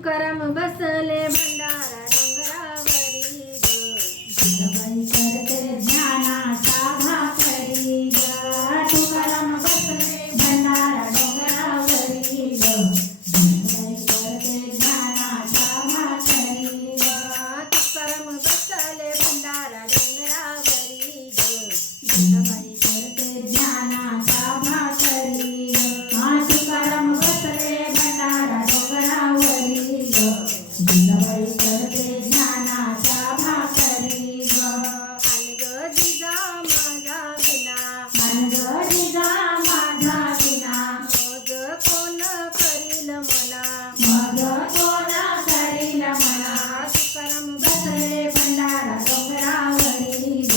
तुकाराम बसले भंडारा डोंगरावरी ग. जिजाबाई करते ज्ञानाचा भाकरी ग. तुकाराम बसले भंडारा डोंगरावरी ग. जिजाबाई करते ज्ञानाचा भाकरी ग. तुकाराम बसले भंडारा डोंगरावरी ग. जिजाबाई करते ज्ञानाचा भाकरी ग. तुकाराम बसले भंडारा डोंगरावरी ग. जिजाबाई करते ज्ञानाचा भाकरी ग. अनग जिजा माझा विना अनग जिजा माझा विना मग कोण करील मला. मग कोण करील मला. तुकाराम बसले भंडारा डोंगरावरी ग.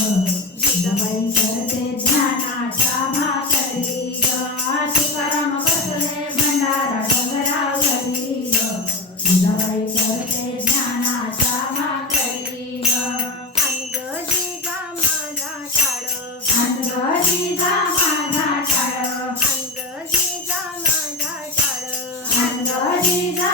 जिजाबाई करते ज्ञानाचा भाकरी ग. तुकाराम बसले भंडारा डोंगरावरी ग. जिजाबाई करते ज्ञानाचा भाकरी ग. अनग जिजा माझा टाळ अनग जिजा माझा टाळ अनग जिजा माझा टाळ अनग जिजा